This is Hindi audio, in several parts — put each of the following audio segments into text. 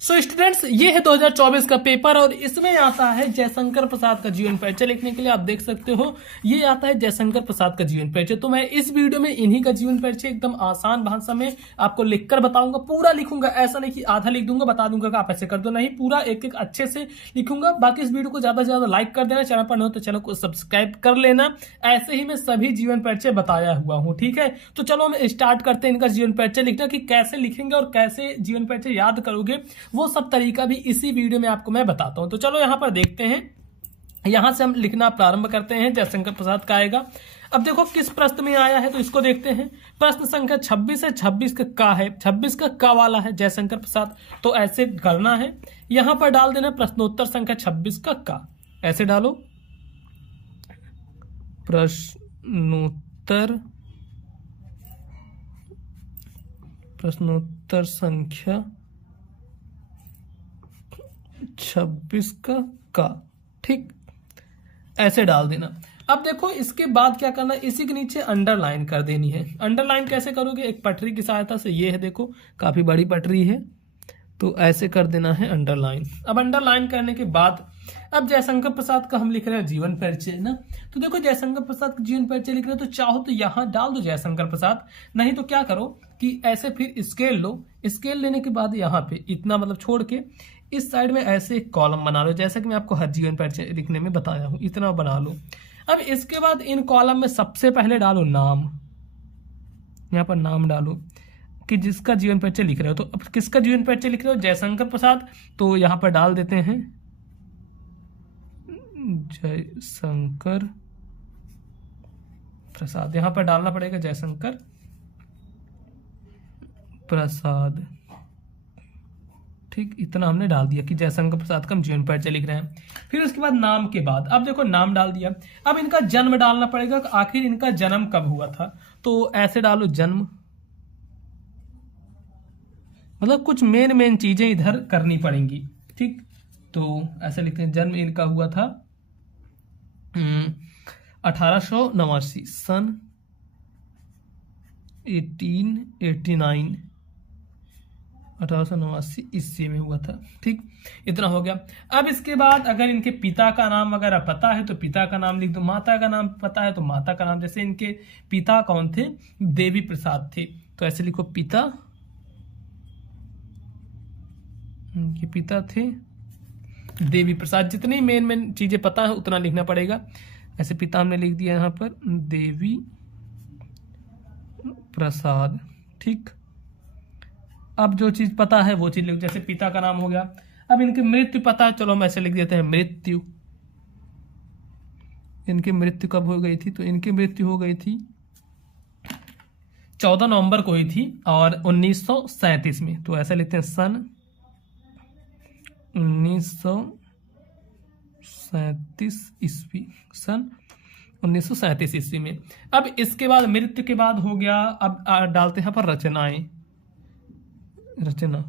सो स्टूडेंट्स, ये है 2024 का पेपर और इसमें आता है जयशंकर प्रसाद का जीवन परिचय लिखने के लिए। आप देख सकते हो ये आता है जयशंकर प्रसाद का जीवन परिचय। तो मैं इस वीडियो में इन्हीं का जीवन परिचय एकदम आसान भाषा में आपको लिखकर बताऊंगा। पूरा लिखूंगा, ऐसा नहीं कि आधा लिख दूंगा बता दूंगा कि आप ऐसे कर दो, नहीं, पूरा एक एक अच्छे से लिखूंगा। बाकी इस वीडियो को ज्यादा से ज्यादा लाइक कर देना, चैनल पर न हो तो चैनल को सब्सक्राइब कर लेना। ऐसे ही मैं सभी जीवन परिचय बताया हुआ हूँ, ठीक है। तो चलो हम स्टार्ट करते हैं इनका जीवन परिचय लिखना, कि कैसे लिखेंगे और कैसे जीवन परिचय याद करोगे, वो सब तरीका भी इसी वीडियो में आपको मैं बताता हूं। तो चलो यहां पर देखते हैं, यहां से हम लिखना प्रारंभ करते हैं। जयशंकर प्रसाद का आएगा। अब देखो किस प्रश्न में आया है, तो इसको देखते हैं। प्रश्न संख्या 26 है, 26 का है, 26 का वाला है जयशंकर प्रसाद। तो ऐसे करना है, यहां पर डाल देना प्रश्नोत्तर संख्या 26 का ऐसे डालो, प्रश्नोत्तर संख्या 26 का ठीक ऐसे डाल देना। अब देखो इसके बाद क्या करना, इसी के नीचे अंडरलाइन कर देनी है। अंडरलाइन कैसे करोगे, एक पटरी की सहायता से। ये है, देखो काफी बड़ी पटरी है, तो ऐसे कर देना है अंडरलाइन। अब अंडरलाइन करने के बाद अब जयशंकर प्रसाद का हम लिख रहे हैं जीवन परिचय ना। तो देखो जयशंकर प्रसाद का जीवन परिचय लिख रहे हैं, तो चाहो तो यहां डाल दो जयशंकर प्रसाद, नहीं तो क्या करो कि ऐसे फिर स्केल लो। स्केल लेने के बाद यहाँ पे इतना मतलब छोड़ के इस साइड में ऐसे एक कॉलम बना लो, जैसा कि मैं आपको हर जीवन परिचय लिखने में बताया हूं, इतना बना लो। अब इसके बाद इन कॉलम में सबसे पहले डालो नाम, यहाँ पर नाम डालो कि जिसका जीवन परिचय लिख रहे हो। तो अब किसका जीवन परिचय लिख रहे हो, जयशंकर प्रसाद, तो यहां पर डाल देते हैं जयशंकर प्रसाद। यहां पर डालना पड़ेगा जयशंकर प्रसाद, ठीक, इतना हमने डाल दिया कि जयशंकर प्रसाद का हम जीवन परिचय लिख रहे हैं। फिर उसके बाद नाम के बाद अब देखो नाम डाल दिया। अब इनका जन्म डालना पड़ेगा, आखिर इनका जन्म कब हुआ था। तो ऐसे डालो जन्म, मतलब कुछ मेन चीजें इधर करनी पड़ेंगी, ठीक। तो ऐसे लिखते हैं जन्म इनका हुआ था 1889 सन 1889 1889 ईस्वी में हुआ था, ठीक। इतना हो गया। अब इसके बाद अगर इनके पिता का नाम वगैरह पता है तो पिता का नाम लिख दो, माता का नाम पता है तो माता का नाम। जैसे इनके पिता कौन थे, देवी प्रसाद थे, तो ऐसे लिखो पिता, इनके पिता थे देवी प्रसाद। जितनी मेन चीजें पता है उतना लिखना पड़ेगा। ऐसे पिता हमने लिख दिया यहाँ पर देवी प्रसाद, ठीक। अब जो चीज पता है वो चीज लिख, जैसे पिता का नाम हो गया। अब इनकी मृत्यु पता है, चलो हम ऐसे लिख देते हैं मृत्यु। इनकी मृत्यु कब हो गई थी, तो इनकी मृत्यु हो गई थी 14 नवंबर को हुई थी और 1937 में। तो ऐसे लिखते हैं सन 1937 ईस्वी, सन 1937 ईस्वी में। अब इसके बाद मृत्यु के बाद हो गया, अब डालते हैं यहाँ पर रचनाएं, रचना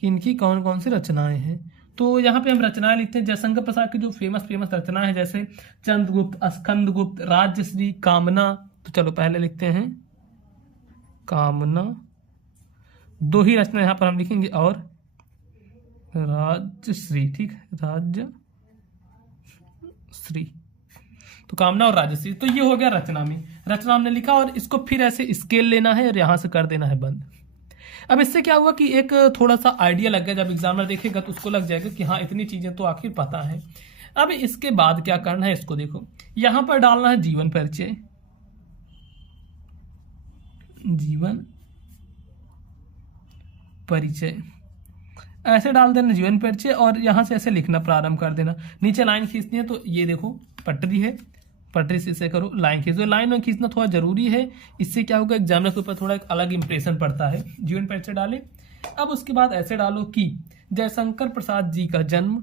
कि इनकी कौन कौन सी रचनाएं हैं। तो यहाँ पे हम रचनाएं लिखते हैं जयशंकर प्रसाद की जो फेमस रचनाएं हैं, जैसे चंद्रगुप्त, स्कंदगुप्त, राजश्री, कामना। तो चलो पहले लिखते हैं कामना, दो ही रचना यहाँ पर हम लिखेंगे, और राजश्री, ठीक, राजश्री। तो कामना और राजश्री, तो ये हो गया रचना में। रचना हमने लिखा और इसको फिर ऐसे स्केल लेना है और यहां से कर देना है बंद। अब इससे क्या हुआ कि एक थोड़ा सा आइडिया लग गया, जब एग्जामिनर देखेगा तो उसको लग जाएगा कि हाँ इतनी चीजें तो आखिर पता है। अब इसके बाद क्या करना है, इसको देखो, यहां पर डालना है जीवन परिचय, जीवन परिचय ऐसे डाल देना जीवन परिचय, और यहां से ऐसे लिखना प्रारंभ कर देना। नीचे लाइन खींचनी है, तो ये देखो पटरी है, पटरी से इसे करो लाइन खींचो। लाइन में खींचना थोड़ा जरूरी है, इससे क्या होगा एग्जामिनर के ऊपर थोड़ा एक अलग इंप्रेशन पड़ता है। जीवन परिचय डाले। अब उसके बाद ऐसे डालो कि जयशंकर प्रसाद जी का जन्म,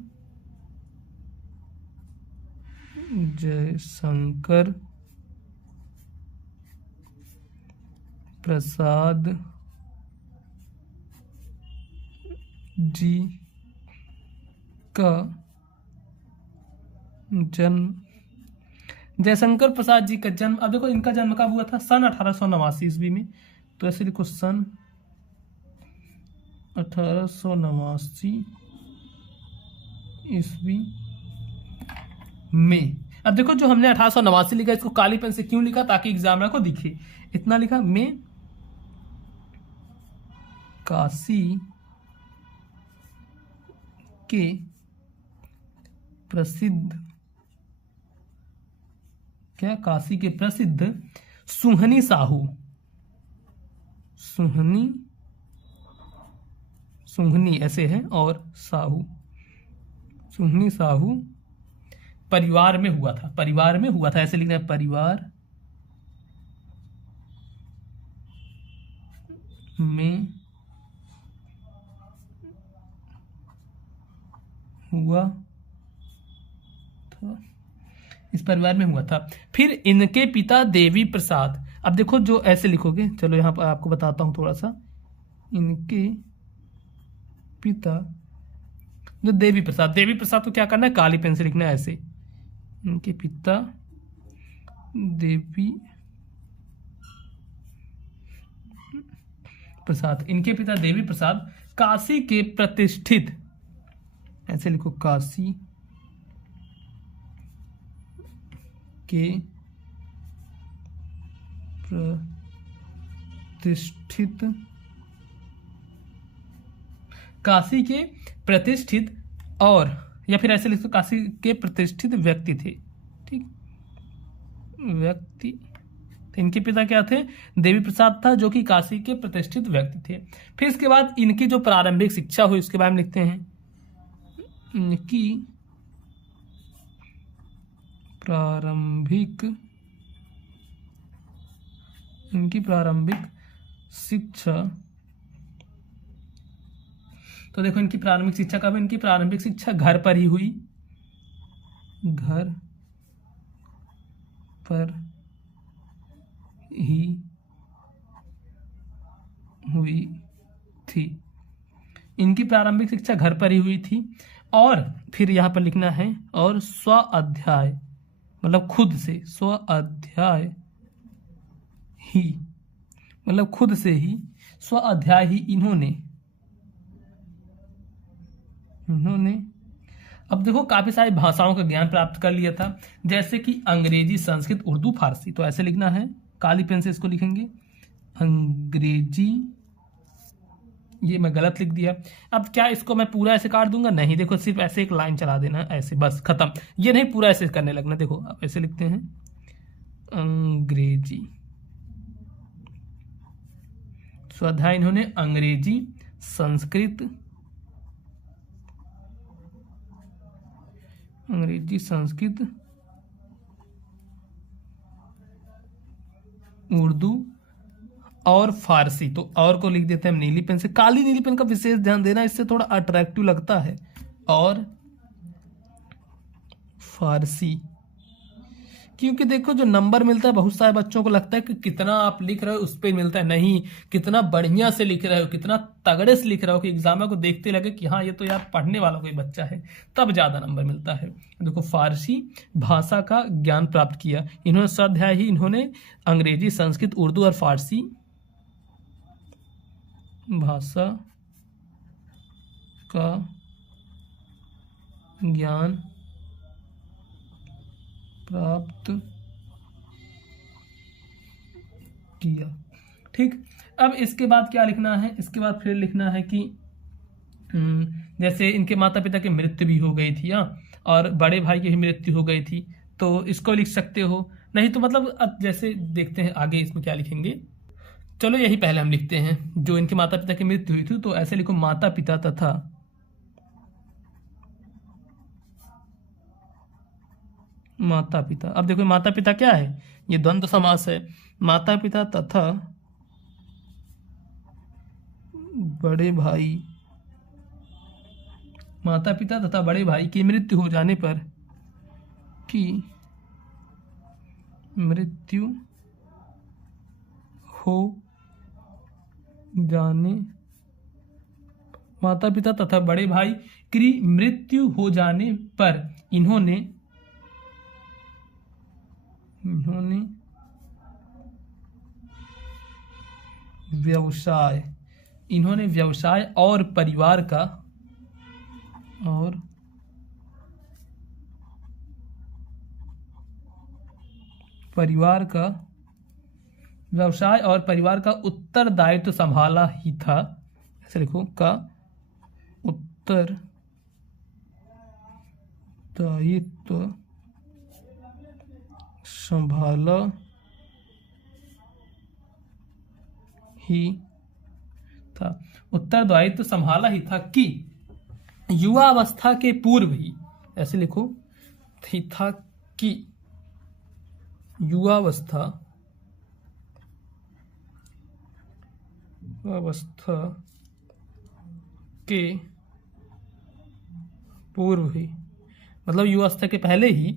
जयशंकर प्रसाद जी का जन्म, जयशंकर प्रसाद जी का जन्म। अब देखो इनका जन्म कब हुआ था, सन 1889 ईस्वी में। तो ऐसे लिखो सन 1889 ईस्वी में। अब देखो जो हमने 1889 लिखा, इसको काली पेन से क्यों लिखा, ताकि एग्जामिनर को दिखे। इतना लिखा, में काशी के प्रसिद्ध, क्या, काशी के प्रसिद्ध सुहनी साहू, सुहनी ऐसे है, और साहू, सुहनी साहू परिवार में हुआ था, परिवार में हुआ था ऐसे लिखना है, परिवार में हुआ था, इस परिवार में हुआ था। फिर इनके पिता देवी प्रसाद, अब देखो जो ऐसे लिखोगे, चलो यहां पर आपको बताता हूं थोड़ा सा। इनके पिता जो देवी प्रसाद, देवी प्रसाद को क्या करना है, काली पेन से लिखना है ऐसे। इनके पिता देवी प्रसाद, इनके पिता देवी प्रसाद काशी के प्रतिष्ठित, ऐसे लिखो, काशी के प्रतिष्ठित, काशी के प्रतिष्ठित, और या फिर ऐसे लिखो, काशी के प्रतिष्ठित व्यक्ति थे, ठीक, व्यक्ति। तो इनके पिता क्या थे, देवी प्रसाद था, जो कि काशी के प्रतिष्ठित व्यक्ति थे। फिर इसके बाद इनकी जो प्रारंभिक शिक्षा हुई उसके बारे में लिखते हैं। इनकी प्रारंभिक शिक्षा, तो देखो इनकी प्रारंभिक शिक्षा कब, इनकी प्रारंभिक शिक्षा घर पर ही हुई, घर पर ही हुई थी, इनकी प्रारंभिक शिक्षा घर पर ही हुई थी। और फिर यहां पर लिखना है, और स्व अध्याय, मतलब खुद से, स्व अध्याय ही, मतलब खुद से ही, स्व अध्याय ही इन्होंने, अब देखो काफी सारी भाषाओं का ज्ञान प्राप्त कर लिया था, जैसे कि अंग्रेजी, संस्कृत, उर्दू, फारसी। तो ऐसे लिखना है, काली पेन से इसको लिखेंगे, अंग्रेजी, ये मैं गलत लिख दिया। अब क्या इसको मैं पूरा ऐसे काट दूंगा, नहीं, देखो सिर्फ ऐसे एक लाइन चला देना ऐसे, बस खत्म। ये नहीं पूरा ऐसे करने लगना, देखो अब ऐसे लिखते हैं, अंग्रेजी, स्वाध्याय इन्होंने अंग्रेजी, संस्कृत, उर्दू और फारसी। तो और को लिख देते हैं हम नीली पेन से। काली नीली पेन का विशेष ध्यान देना, इससे थोड़ा अट्रैक्टिव लगता है। और फारसी, क्योंकि देखो जो नंबर मिलता है, बहुत सारे बच्चों को लगता है कि कितना आप लिख रहे हो उस पर मिलता है, नहीं, कितना बढ़िया से लिख रहे हो, कितना तगड़े से लिख रहे हो कि एग्जाम को देखते लगे कि हाँ ये तो यार पढ़ने वाला कोई बच्चा है, तब ज्यादा नंबर मिलता है। देखो फारसी भाषा का ज्ञान प्राप्त किया इन्होंने, स्वाध्याय ही इन्होंने अंग्रेजी, संस्कृत, उर्दू और फारसी भाषा का ज्ञान प्राप्त किया। ठीक, अब इसके बाद क्या लिखना है, इसके बाद फिर लिखना है कि जैसे इनके माता पिता की मृत्यु भी हो गई थी, हाँ, और बड़े भाई की भी मृत्यु हो गई थी, तो इसको लिख सकते हो। नहीं तो मतलब अब जैसे देखते हैं आगे इसमें क्या लिखेंगे। चलो यही पहले हम लिखते हैं, जो इनके माता पिता की मृत्यु हुई थी, तो ऐसे लिखो, माता पिता तथा माता पिता। अब देखो माता पिता क्या है, ये द्वंद्व समास है। माता पिता तथा बड़े भाई, माता पिता तथा बड़े भाई की मृत्यु हो जाने पर, की मृत्यु हो जाने, माता पिता तथा बड़े भाई की मृत्यु हो जाने पर इन्होंने व्यवसाय, इन्होंने व्यवसाय और परिवार का व्यवसाय और परिवार का उत्तरदायित्व संभाला ही था, ऐसे लिखो, का उत्तरदायित्व संभाला ही था। उत्तरदायित्व संभाला ही था कि युवावस्था के पूर्व ही, ऐसे लिखो, ही था कि युवावस्था के पूर्व ही, मतलब युवावस्था के पहले ही,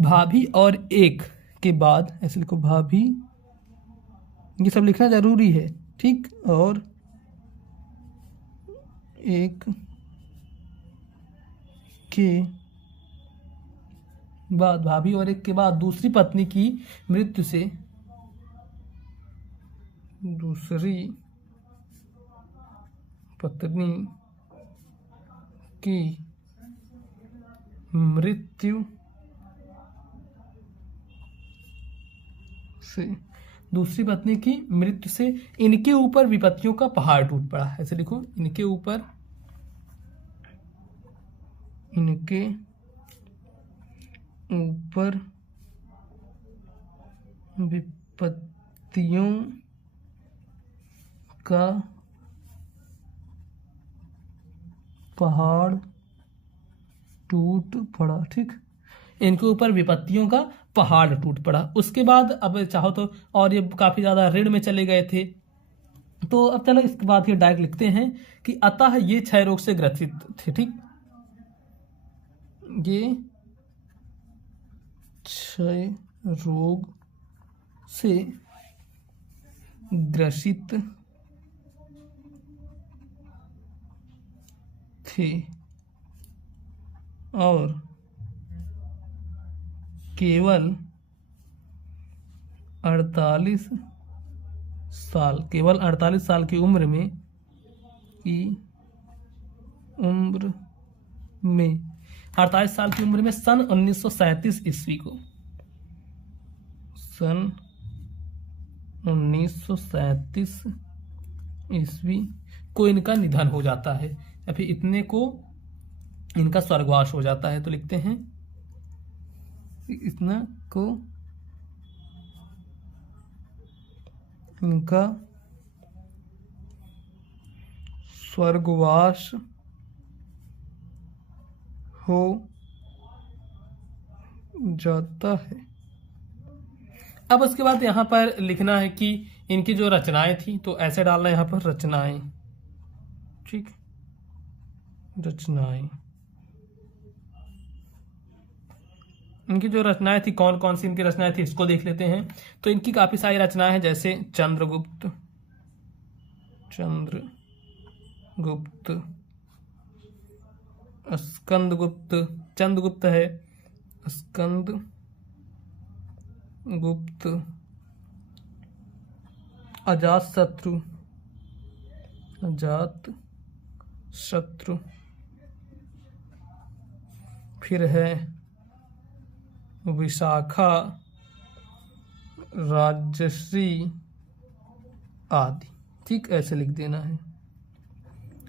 भाभी और एक के बाद, ऐसे लिखो, भाभी, ये सब लिखना जरूरी है, ठीक, और एक के बाद, भाभी और एक के बाद दूसरी पत्नी की मृत्यु से, दूसरी पत्नी की मृत्यु से इनके ऊपर विपत्तियों का पहाड़ टूट पड़ा, ऐसे लिखो, इनके ऊपर विपत्तियों का पहाड़ टूट पड़ा, ठीक, इनके ऊपर विपत्तियों का पहाड़ टूट पड़ा। उसके बाद अब चाहो तो, और ये काफी ज्यादा ऋण में चले गए थे, तो अब चलो इसके बाद ये डायरेक्ट लिखते हैं कि अतः ये क्षय रोग से ग्रसित थे, ठीक, ये क्षय रोग से ग्रसित थे और केवल 48 साल की उम्र में 48 साल की उम्र में सन 1937 ईस्वी को, सन 1937 ईस्वी को इनका निधन हो जाता है, या फिर इतने को इनका स्वर्गवास हो जाता है। तो लिखते हैं इतना को इनका स्वर्गवास हो जाता है। अब उसके बाद यहाँ पर लिखना है कि इनकी जो रचनाएं थी, तो ऐसे डालना है यहाँ पर रचनाएं, ठीक, रचनाएं, इनकी जो रचनाएं थी, कौन कौन सी इनकी रचनाएं थी इसको देख लेते हैं। तो इनकी काफी सारी रचनाएं हैं, जैसे चंद्रगुप्त, स्कंदगुप्त, चंद्रगुप्त है, स्कंदगुप्त, अजातशत्रु, फिर है विशाखा, राजश्री आदि, ठीक, ऐसे लिख देना है।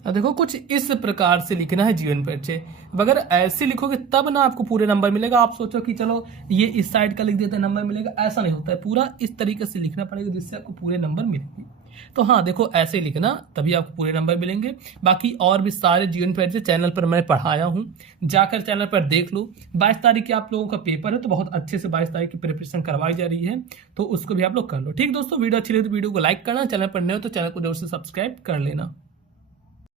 अब देखो कुछ इस प्रकार से लिखना है जीवन परिचय। अगर ऐसे लिखोगे तब ना आपको पूरे नंबर मिलेगा। आप सोचो कि चलो ये इस साइड का लिख देते हैं नंबर मिलेगा, ऐसा नहीं होता है। पूरा इस तरीके से लिखना पड़ेगा जिससे आपको पूरे नंबर मिलेंगे। तो हाँ देखो ऐसे लिखना तभी आपको पूरे नंबर मिलेंगे। बाकी और भी सारे जीवन परिचय चैनल पर मैं पढ़ाया हूँ, जाकर चैनल पर देख लो। 22 तारीख की आप लोगों का पेपर है, तो बहुत अच्छे से 22 तारीख की प्रिपरेशन करवाई जा रही है, तो उसको भी आप लोग कर लो। ठीक दोस्तों, वीडियो अच्छी लगी तो वीडियो को लाइक करना, चैनल पर नए हो तो चैनल को जरूर से सब्सक्राइब कर लेना।